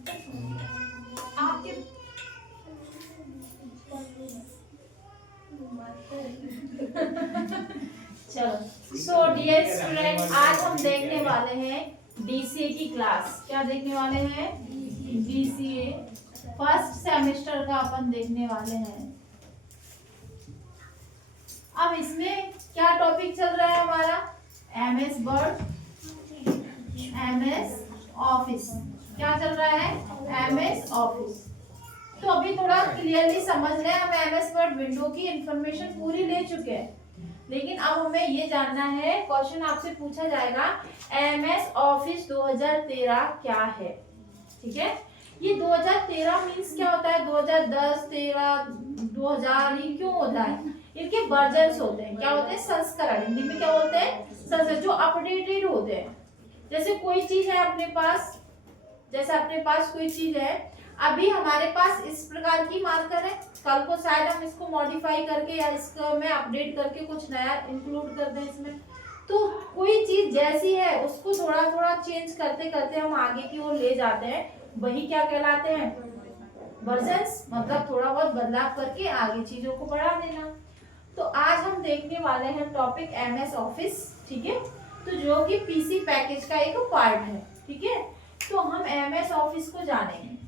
आपके चलो, so dear student, आज हम देखने वाले हैं डीसीए की क्लास। क्या देखने वाले हैं? डीसीए फर्स्ट सेमेस्टर का अपन देखने वाले हैं। अब इसमें क्या टॉपिक चल रहा है हमारा? MS word, MS office. क्या चल रहा है? MS office. तो अभी थोड़ा क्लियरली समझ लें, हम एमएस वर्ड विंडो की इंफॉर्मेशन पूरी ले चुके हैं, लेकिन अब हमें ये जानना है, क्वेश्चन आपसे पूछा जाएगा एमएस ऑफिस 2013 क्या है। ठीक है, ये 2013 मींस क्या होता है? 2010, 13, 2000 ये क्यों होता है? इनके वर्जन्स होते हैं। क्या होते हैं? संस्करण। हिंदी में क्या बोलते हैं? संस्करण, जो अपडेटेड होते हैं। जैसे कोई चीज है अपने पास, जैसे अपने पास कोई चीज है, अभी हमारे पास इस प्रकार की मार्कर है, कल को शायद हम इसको मॉडिफाई करके या इसको में अपडेट करके कुछ नया इंक्लूड कर दें इसमें। तो कोई चीज जैसी है उसको थोड़ा थोड़ा चेंज करते करते हम आगे की ओर ले जाते हैं, वही क्या कहलाते हैं? वर्जन्स। मतलब थोड़ा बहुत बदलाव करके आगे चीजों को बढ़ा देना। तो आज हम देखने वाले हैं टॉपिक एमएस ऑफिस। ठीक है, तो जो कि पीसी पैकेज का एक पार्ट है। ठीक है, तो हम एमएस ऑफिस को जानेंगे।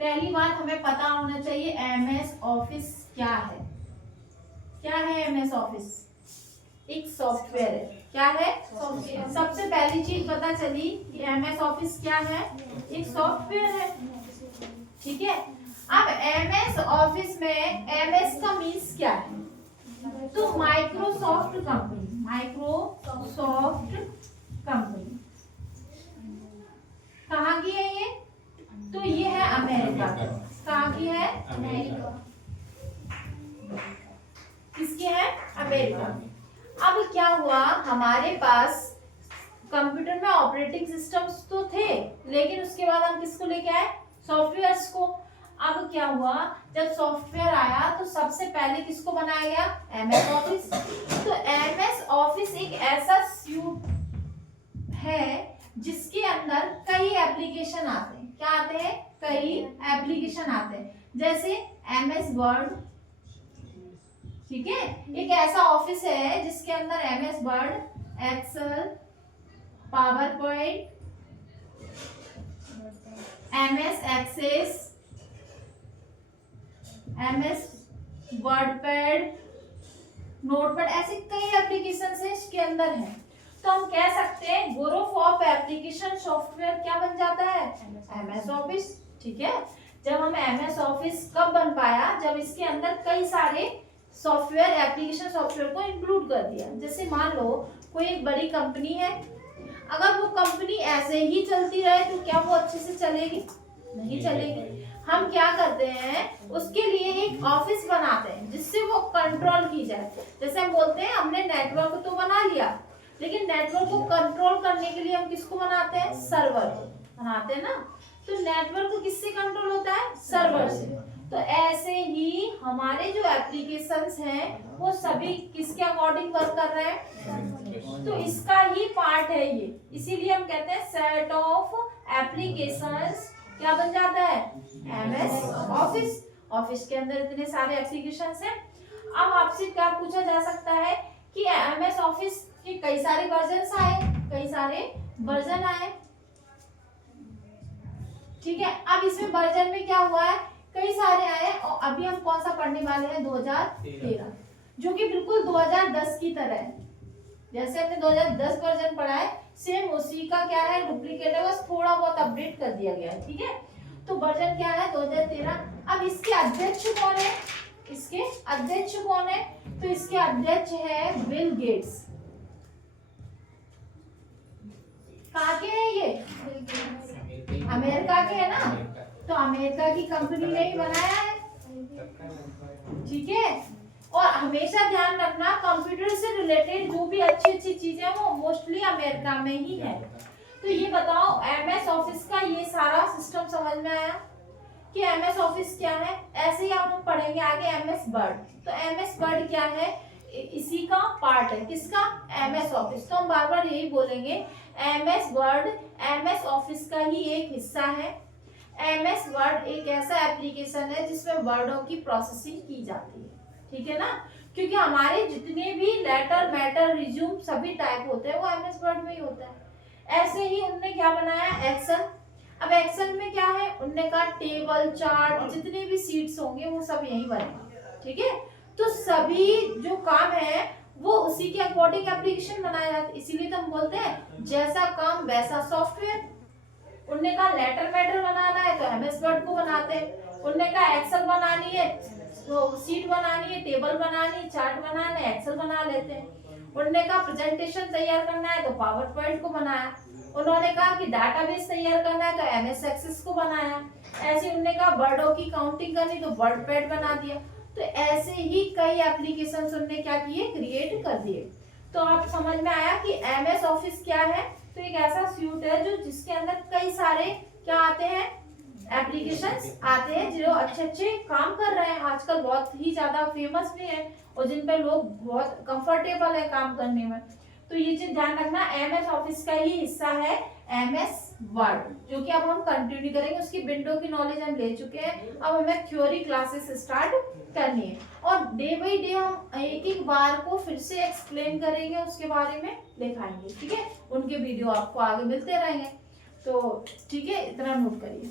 पहली बात हमें पता होना चाहिए एमएस ऑफिस क्या है। क्या है एमएस ऑफिस? एक सॉफ्टवेयर है। क्या है? सॉफ्टवेयर। सबसे पहली चीज पता चली कि एमएस ऑफिस क्या है? एक सॉफ्टवेयर है। ठीक है, अब एमएस ऑफिस में एमएस का मीन्स क्या है? तो माइक्रोसॉफ्ट कंपनी, माइक्रोसॉफ्ट कंपनी कहाँ की है ये? तो ये है अमेरिका। कहाँ की है? अमेरिका। किसकी है? अमेरिका। अब क्या हुआ, हमारे पास कंप्यूटर में ऑपरेटिंग सिस्टम्स तो थे, लेकिन उसके बाद हम किसको लेके आए? सॉफ्टवेयर्स को। अब क्या हुआ, जब सॉफ्टवेयर आया तो सबसे पहले किसको बनाया गया? MS office. तो एमएस ऑफिस एक ऐसा सूट है जिसके अंदर कई एप्लीकेशन आते हैं। क्या आते हैं? कई एप्लीकेशन आते हैं, जैसे एमएस वर्ड। ठीक है, एक ऐसा ऑफिस है जिसके अंदर MS Word, Excel, PowerPoint, MS Access, MS WordPad, Notepad, ऐसे कई एप्लीकेशन है इसके अंदर है। तो हम कह सकते हैं ग्रुप ऑफ एप्लीकेशन सॉफ्टवेयर क्या बन जाता है? MS office. ठीक है, जब हम एमएस ऑफिस कब बन पाया? जब इसके अंदर कई सारे सॉफ्टवेयर, एप्लीकेशन सॉफ्टवेयर को इंक्लूड कर दिया। जैसे मान लो कोई एक बड़ी कंपनी है, अगर वो कंपनी ऐसे ही चलती रहे तो क्या वो अच्छे से चलेगी? नहीं चलेगी। हम क्या करते हैं, उसके लिए एक ऑफिस बनाते हैं जिससे वो कंट्रोल की जाए। जैसे हम बोलते हैं हमने नेटवर्क तो बना लिया, लेकिन नेटवर्क को कंट्रोल करने के लिए हम किसको बनाते हैं? सर्वर बनाते हैं ना। तो नेटवर्क किससे कंट्रोल होता है? सर्वर से। तो ऐसे ही हमारे जो एप्लीकेशंस हैं वो सभी किसके अकॉर्डिंग वर्क कर रहे हैं? तो इसका ही पार्ट है ये, इसीलिए हम कहते हैं सेट ऑफ एप्लीकेशंस क्या बन जाता है? MS office. ऑफिस के अंदर इतने सारे एप्लीकेशंस हैं। अब आपसे क्या पूछा जा सकता है कि एमएस ऑफिस के कई सारे वर्जन आए, कई सारे वर्जन आए। ठीक है, अब इसमें वर्जन में क्या हुआ है? कई सारे आए, और अभी हम कौन सा पढ़ने वाले हैं? 2013, जो कि बिल्कुल 2010 की तरह है। जैसे हमने 2010 वर्जन पढ़ा है, सेम उसी का क्या है? डुप्लीकेट है, बस थोड़ा बहुत अपडेट कर दिया गया है। ठीक है, तो वर्जन क्या है? 2013। अब इसके अध्यक्ष कौन है? इसके अध्यक्ष कौन है? तो इसके अध्यक्ष है बिल गेट्स। कहाँ के हैं ये? अमेरिका के है ना। तो अमेरिका की कंपनी ने ही बनाया है। ठीक है, और हमेशा ध्यान रखना कंप्यूटर से रिलेटेड जो भी अच्छी अच्छी चीजें हैं वो मोस्टली अमेरिका में ही है। तो ये बताओ एमएस ऑफिस का ये सारा सिस्टम समझ में आया कि एमएस ऑफिस क्या है। ऐसे ही हम पढ़ेंगे आगे एमएस वर्ड। तो एमएस वर्ड क्या है इसी का पार्ट है, किसका, एमएस ऑफिस। तो हम बार बार यही बोलेंगे, एमएस वर्ड एमएस ऑफिस का ही एक हिस्सा है। एमएस वर्ड एक ऐसा एप्लीकेशन है जिसमें वर्डों की प्रोसेसिंग की जाती है, ठीक है ना, क्योंकि हमारे जितने भी लेटर, मैटर, रिज्यूम सभी टाइप होते हैं वो एमएस वर्ड में ही होता है। ऐसे ही उनने क्या बनाया, एक्सेल। अब एक्सेल में क्या है, उनने कहा टेबल, चार्ट, जितने भी सीट्स होंगे वो सब यही बनेंगे, ठीक है। तो सभी जो काम है वो उसी के अकॉर्डिंग एप्लीकेशन बनाया जाता है, इसीलिए तो हम बोलते हैं जैसा काम वैसा सॉफ्टवेयर। उनने कहा लेटर मैटर बनाना है तो एमएस वर्ड को बनाते हैं। उनने कहा एक्सेल बनानी है तो सीट बनानी है, टेबल बनानी है, चार्ट बनाना है, एक्सेल बना लेते हैं। उन्होंने कहा प्रेजेंटेशन तैयार करना है तो पावर पॉइंट को बनाया। उन्होंने कहा कि डाटाबेस तैयार करना है तो एमएस एक्सेस को बनाया। ऐसे उन्होंने कहा वर्डों की काउंटिंग करनी तो वर्ड पैड बना दिया। तो ऐसे ही कई एप्लीकेशन उन्होंने क्या किए, क्रिएट कर दिए। तो आप समझ में आया कि एमएस ऑफिस क्या है। तो एक ऐसा सूट है जो जिसके अंदर कई सारे क्या आते हैं, एप्लीकेशंस आते हैं जो अच्छे अच्छे काम कर रहे हैं, आजकल बहुत ही ज्यादा फेमस भी है और जिन पे लोग बहुत कंफर्टेबल है काम करने में। तो ये चीज ध्यान रखना, एमएस ऑफिस का ही हिस्सा है एमएस वर्ड, जो कि अब हम कंटिन्यू करेंगे। उसकी विंडो की नॉलेज हम ले चुके हैं, अब हमें थ्योरी क्लासेस स्टार्ट करनी है और डे बाई डे हम एक एक बार को फिर से एक्सप्लेन करेंगे, उसके बारे में दिखाएंगे, ठीक है। उनके वीडियो आपको आगे मिलते रहेंगे। तो ठीक है, इतना नोट करिए।